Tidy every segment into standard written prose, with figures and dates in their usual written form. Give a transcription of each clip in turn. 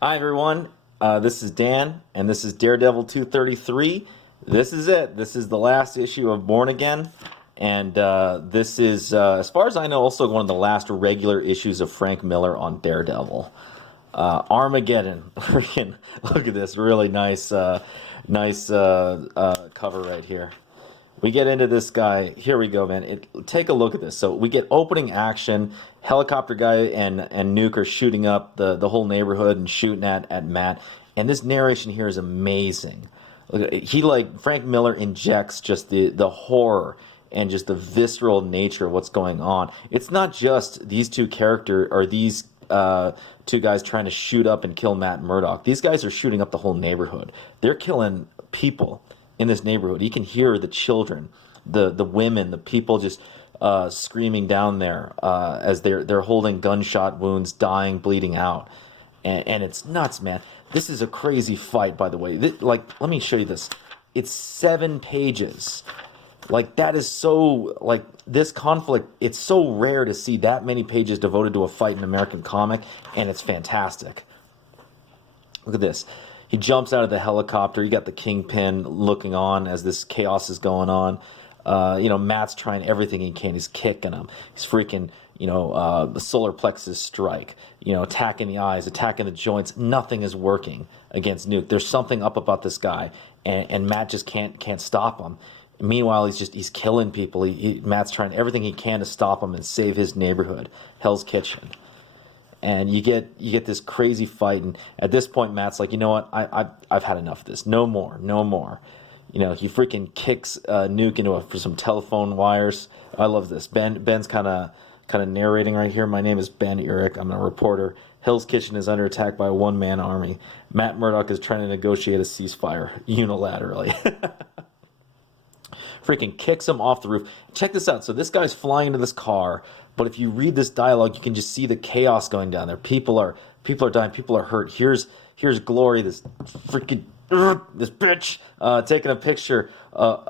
Hi, everyone. This is Dan, and this is Daredevil 233. This is it. This is the last issue of Born Again. And this is, as far as I know, also one of the last regular issues of Frank Miller on Daredevil. Armageddon. Freaking, look at this really nice cover right here. We get into this guy. Here we go, man. Take a look at this. So we get opening action. Helicopter guy and Nuke are shooting up the whole neighborhood and shooting at Matt. And this narration here is amazing. He Frank Miller injects just the horror and just the visceral nature of what's going on. It's not just these two guys trying to shoot up and kill Matt Murdock. These guys are shooting up the whole neighborhood. They're killing people in this neighborhood. You can hear the children, the women, the people just screaming down there as they're holding gunshot wounds, dying, bleeding out, and it's nuts, man. This is a crazy fight, by the way. Let me show you this. It's 7 pages. That is so this conflict. It's so rare to see that many pages devoted to a fight in American comic, and it's fantastic. Look at this. He jumps out of the helicopter. You got the Kingpin looking on as this chaos is going on. Matt's trying everything he can. He's kicking him. He's freaking, the solar plexus strike. Attacking the eyes, attacking the joints. Nothing is working against Nuke. There's something up about this guy, and Matt just can't stop him. Meanwhile, he's killing people. Matt's trying everything he can to stop him and save his neighborhood, Hell's Kitchen. And you get this crazy fight, and at this point, Matt's like, you know what? I've had enough of this. No more, no more. He freaking kicks Nuke for some telephone wires. I love this. Ben's kind of narrating right here. My name is Ben Urich. I'm a reporter. Hell's Kitchen is under attack by a one-man army. Matt Murdock is trying to negotiate a ceasefire unilaterally. Freaking kicks him off the roof. Check this out. So this guy's flying into this car, but if you read this dialogue, you can just see the chaos going down there. People are dying. People are hurt. Here's Glory, this freaking this bitch, taking a picture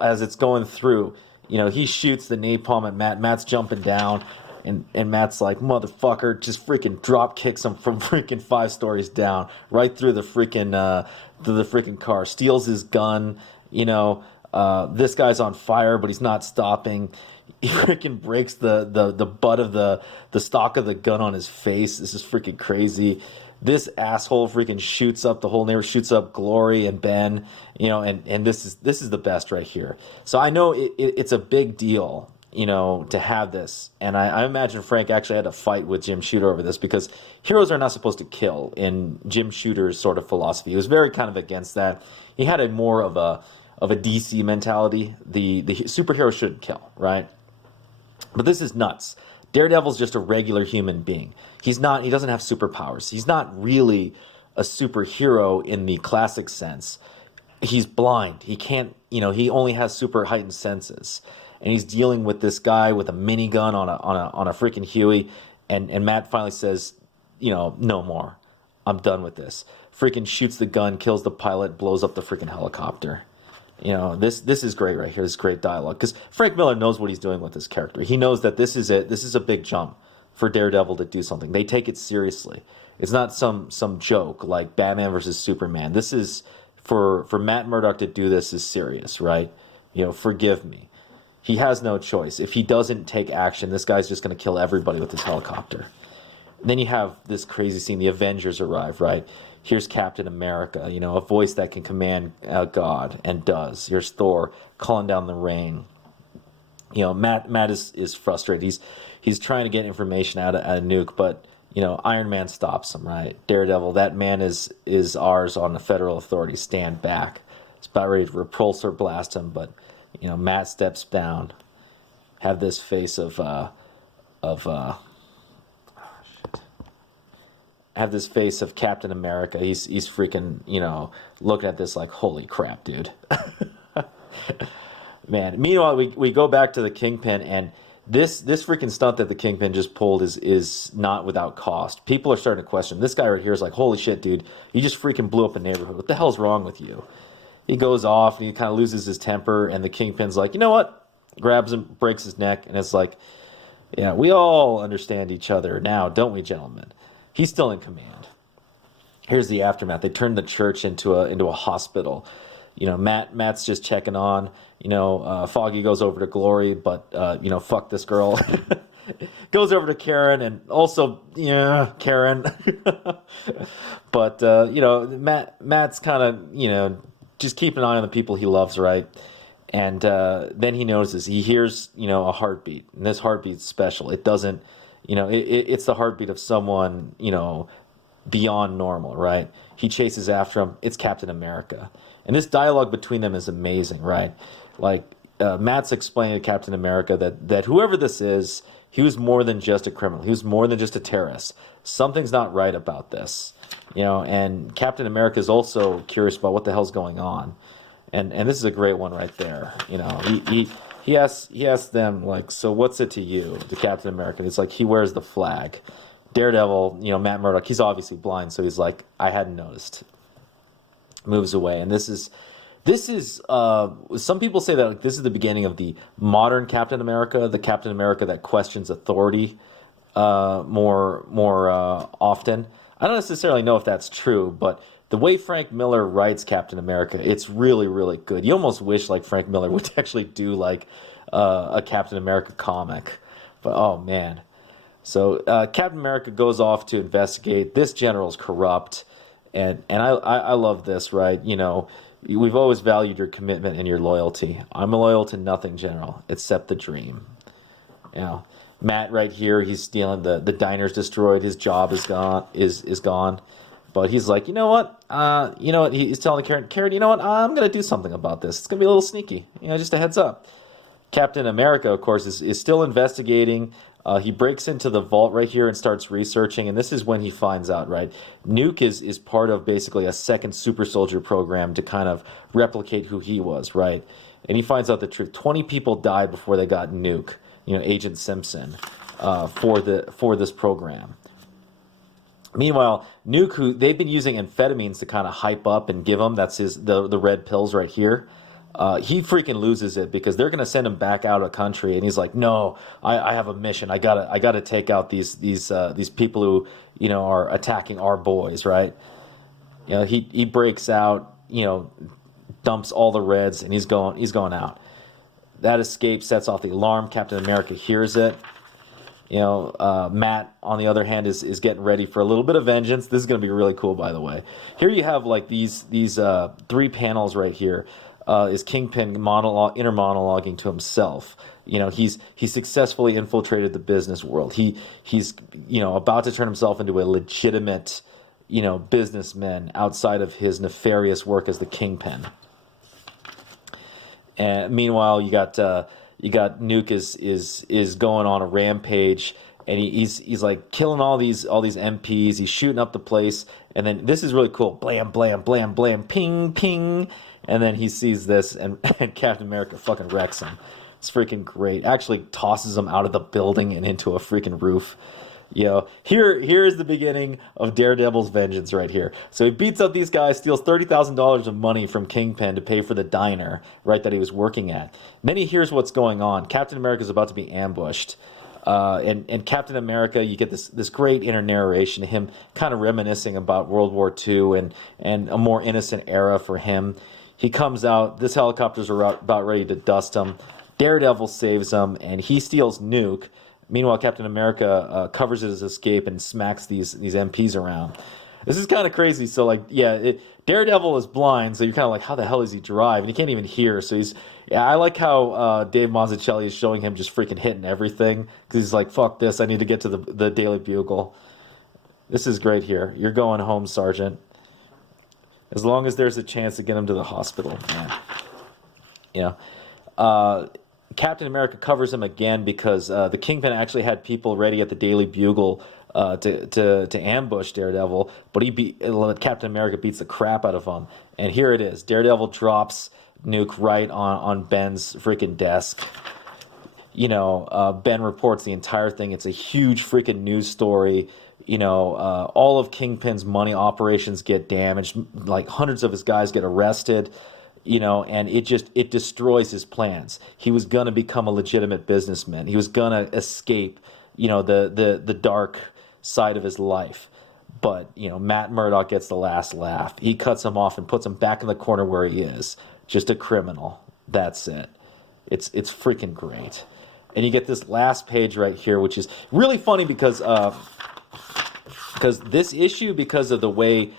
as it's going through. He shoots the napalm at Matt. Matt's jumping down, and Matt's like, motherfucker, just freaking drop kicks him from freaking 5 stories down, right through the freaking car. Steals his gun. This guy's on fire, but he's not stopping. He freaking breaks the butt of the stock of the gun on his face. This is freaking crazy. This asshole freaking shoots up the whole neighborhood, shoots up Glory and Ben, and this is the best right here. So I know it's a big deal, to have this. And I imagine Frank actually had to fight with Jim Shooter over this, because heroes are not supposed to kill in Jim Shooter's sort of philosophy. He was very kind of against that. He had a more of a DC mentality. The superhero shouldn't kill, right? But this is nuts. Daredevil's just a regular human being. He doesn't have superpowers. He's not really a superhero in the classic sense. He's blind. He can't, he only has super heightened senses. And he's dealing with this guy with a minigun on a freaking Huey, and Matt finally says, no more. I'm done with this. Freaking shoots the gun, kills the pilot, blows up the freaking helicopter. This is great right here. This is great dialogue, because Frank Miller knows what he's doing with this character. He knows that this is it. This is a big jump for Daredevil to do something. They take it seriously. It's not some joke like Batman versus Superman. This is for Matt Murdock to do this is serious, right? Forgive me. He has no choice. If he doesn't take action, this guy's just going to kill everybody with his helicopter. And then you have this crazy scene. The Avengers arrive, right? Here's Captain America, a voice that can command God, and does. Here's Thor calling down the rain. Matt is frustrated. He's trying to get information out of Nuke, but Iron Man stops him, right? Daredevil, that man is ours on the federal authorities. Stand back. It's about ready to repulsor blast him, but Matt steps down. Have this face of have this face of Captain America. He's freaking, looking at this like, holy crap, dude. Man. Meanwhile, we go back to the Kingpin, and this freaking stunt that the Kingpin just pulled is not without cost. People are starting to question. This guy right here is like, holy shit, dude. You just freaking blew up a neighborhood. What the hell's wrong with you? He goes off, and he kind of loses his temper, and the Kingpin's like, you know what? Grabs him, breaks his neck, and it's like, yeah, we all understand each other now, don't we, gentlemen? He's still in command. Here's the aftermath. They turned the church into a hospital. Matt's just checking on. Foggy goes over to Glory, but fuck this girl. Goes over to Karen, and also Karen. But Matt's kind of just keeping an eye on the people he loves, right? And then he notices, he hears a heartbeat, and this heartbeat's special. It doesn't, it's the heartbeat of someone beyond normal, right? He chases after him. It's Captain America. And this dialogue between them is amazing, right? Like, Matt's explaining to Captain America that whoever this is, he was more than just a criminal. He was more than just a terrorist. Something's not right about this, and Captain America is also curious about what the hell's going on. And this is a great one right there. He asks them, like, so what's it to you, to Captain America? It's like, he wears the flag. Daredevil, Matt Murdock, he's obviously blind, so he's like, I hadn't noticed. Moves away. And this is some people say that, like, this is the beginning of the modern Captain America, the Captain America that questions authority more often. I don't necessarily know if that's true, but the way Frank Miller writes Captain America, it's really, really good. You almost wish, like, Frank Miller would actually do, like, a Captain America comic. But, oh, man. So Captain America goes off to investigate. This general's corrupt, and I love this, right? We've always valued your commitment and your loyalty. I'm loyal to nothing, General, except the dream. Matt right here, he's stealing the diner's destroyed. His job is gone. But he's like, you know what? He's telling Karen, you know what? I'm going to do something about this. It's going to be a little sneaky. Just a heads up. Captain America, of course, is still investigating. He breaks into the vault right here and starts researching, and this is when he finds out, right? Nuke is part of basically a second super soldier program to kind of replicate who he was, right? And he finds out the truth. 20 people died before they got Nuke, Agent Simpson, for this program. Meanwhile, Nuke, who they've been using amphetamines to kind of hype up and give him, that's the red pills right here. He freaking loses it because they're gonna send him back out of the country, and he's like, "No, I have a mission. I gotta take out these people who are attacking our boys." Right? He breaks out, dumps all the Reds, and he's going out. That escape sets off the alarm. Captain America hears it. Matt, on the other hand, is getting ready for a little bit of vengeance. This is gonna be really cool, by the way. Here you have like these 3 panels right here. Is Kingpin inner monologuing to himself. He's successfully infiltrated the business world. He's about to turn himself into a legitimate businessman outside of his nefarious work as the Kingpin. And meanwhile, you got Nuke is going on a rampage, and he's like killing all these MPs. He's shooting up the place, and then this is really cool. Blam, blam, blam, blam, ping, ping. And then he sees this, and Captain America fucking wrecks him. It's freaking great. Actually tosses him out of the building and into a freaking roof. Here is the beginning of Daredevil's vengeance right here. So he beats up these guys, steals $30,000 of money from Kingpin to pay for the diner, right, that he was working at. And then he hears what's going on. Captain America is about to be ambushed. And Captain America, you get this great inner narration of him kind of reminiscing about World War II and a more innocent era for him. He comes out, this helicopters are about ready to dust him. Daredevil saves him, and he steals Nuke. Meanwhile, Captain America covers his escape and smacks these MPs around. This is kind of crazy. So, like, Daredevil is blind, so you're kind of like, how the hell does he drive? And he can't even hear, so I like how Dave Mazzucchelli is showing him just freaking hitting everything, because he's like, fuck this, I need to get to the Daily Bugle. This is great here. You're going home, Sergeant. As long as there's a chance to get him to the hospital, man. Captain America covers him again because the Kingpin actually had people ready at the Daily Bugle to ambush Daredevil, but Captain America beats the crap out of him. And here it is. Daredevil drops Nuke right on Ben's freaking desk. Ben reports the entire thing. It's a huge freaking news story. All of Kingpin's money operations get damaged. Like hundreds of his guys get arrested, and it destroys his plans. He was gonna become a legitimate businessman. He was gonna escape, the dark side of his life. But, Matt Murdock gets the last laugh. He cuts him off and puts him back in the corner where he is. Just a criminal. That's it. It's freaking great. And you get this last page right here, which is really funny because this issue, because of the way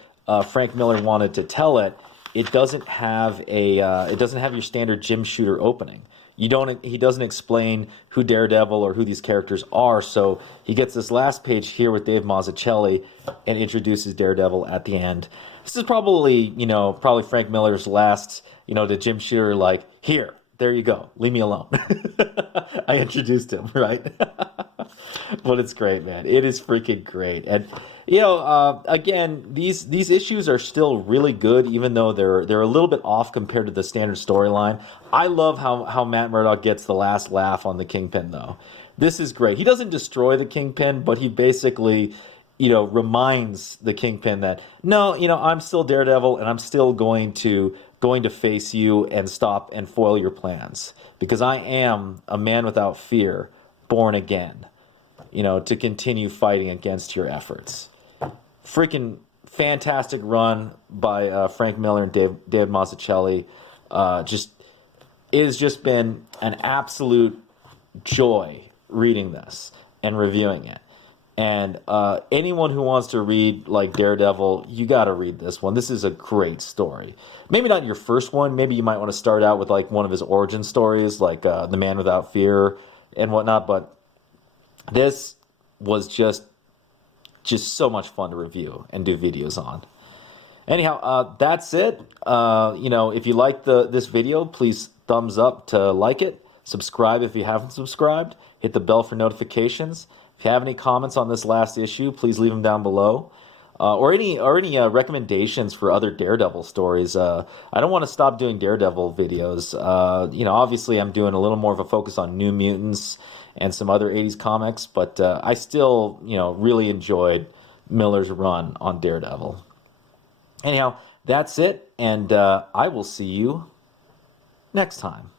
Frank Miller wanted to tell it, it doesn't have your standard Jim Shooter opening. He doesn't explain who Daredevil or who these characters are, so he gets this last page here with Dave Mazzucchelli and introduces Daredevil at the end. This is probably Frank Miller's last, to Jim Shooter, like, here, there you go, leave me alone. I introduced him, right? But it's great, man. It is freaking great. And, again, these issues are still really good, even though they're a little bit off compared to the standard storyline. I love how Matt Murdock gets the last laugh on the Kingpin, though. This is great. He doesn't destroy the Kingpin, but he basically, reminds the Kingpin that, no, I'm still Daredevil, and I'm still going to face you and stop and foil your plans. Because I am a man without fear, born again, to continue fighting against your efforts. Freaking fantastic run by Frank Miller and David Mazzucchelli. It has just been an absolute joy reading this and reviewing it. And anyone who wants to read like Daredevil, you got to read this one. This is a great story. Maybe not your first one. Maybe you might want to start out with like one of his origin stories, like The Man Without Fear and whatnot. But this was just so much fun to review and do videos on. Anyhow, that's it. If you like this video, please thumbs up to like it. Subscribe if you haven't subscribed. Hit the bell for notifications. If you have any comments on this last issue, please leave them down below. Or any recommendations for other Daredevil stories. I don't want to stop doing Daredevil videos. Obviously I'm doing a little more of a focus on New Mutants and some other 80s comics, but I still, really enjoyed Miller's run on Daredevil. Anyhow, that's it, and I will see you next time.